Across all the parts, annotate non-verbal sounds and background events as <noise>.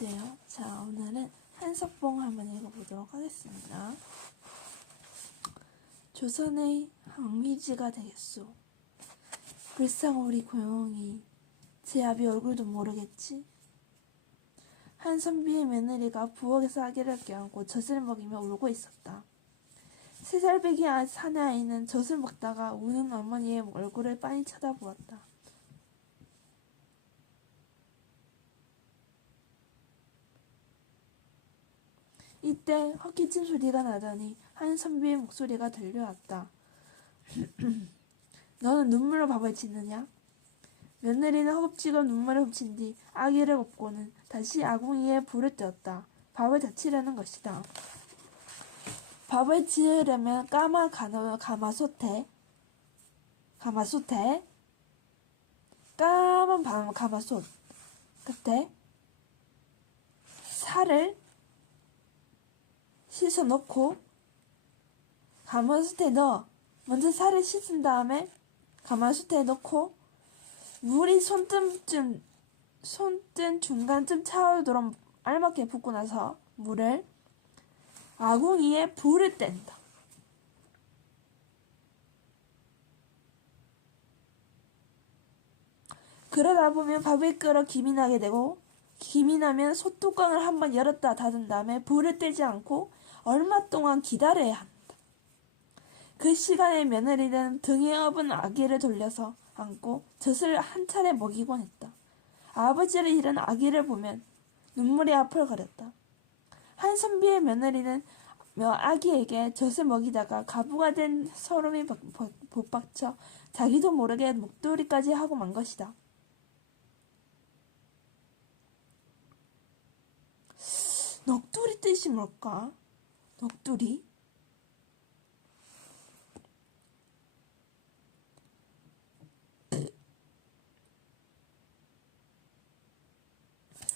안녕하세요. 자, 오늘은 한석봉 한번 읽어보도록 하겠습니다. 조선의 황미지가 되겠소. 불쌍 우리 고용이 제 아비 얼굴도 모르겠지? 한 선비의 며느리가 부엌에서 아기를 껴안고 젖을 먹이며 울고 있었다. 세 살배기 아- 사내 아이는 젖을 먹다가 우는 어머니의 얼굴을 빤히 쳐다보았다. 이때 헛 기침 소리가 나더니 한 선비의 목소리가 들려왔다. <clears throat> 너는 눈물로 밥을 짓느냐? 며느리는 허겁지겁 눈물을 훔친 뒤 아기를 업고는 다시 아궁이에 불을 떼었다. 밥을 다치려는 것이다. 밥을 지으려면 까마 가마, 가마솥에 가마솥에 까만 바- 가마솥 끝에 살을 씻어 놓고 가마솥에 넣어 먼저 살을 씻은 다음에 가마솥에 넣고 물이 손등쯤 손등 중간쯤 차오르도록 알맞게 붓고 나서 물을 아궁이에 불을 뗀다. 그러다 보면 밥을 끓어 김이 나게 되고 김이 나면 솥뚜껑을 한번 열었다 닫은 다음에 불을 떼지 않고 얼마 동안 기다려야 한다. 그 시간에 며느리는 등에 업은 아기를 돌려서 안고 젖을 한 차례 먹이곤 했다. 아버지를 잃은 아기를 보면 눈물이 앞을 가렸다. 한 선비의 며느리는 며 아기에게 젖을 먹이다가 가부가 된 서름이 복박쳐 자기도 모르게 목도리까지 하고 만 것이다. 넋두리 뜻이 뭘까? 넋두리?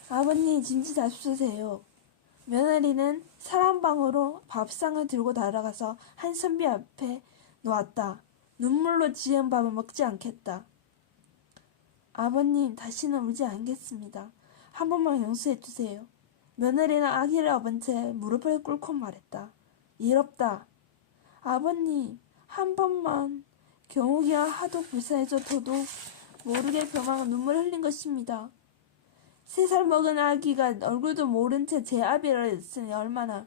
아버님 짐지 잡수세요. 며느리는 사랑방으로 밥상을 들고 날아가서 한 선비 앞에 놓았다. 눈물로 지은 밥을 먹지 않겠다. 아버님 다시는 울지 않겠습니다. 한 번만 용서해 주세요. 며느리는 아기를 업은 채 무릎을 꿇고 말했다. 이롭다. 아버님, 한 번만. 경욱이가 하도 불쌍해져 더도 모르게 병하고 눈물 흘린 것입니다. 세 살 먹은 아기가 얼굴도 모른 채 제 아비를 했으니 얼마나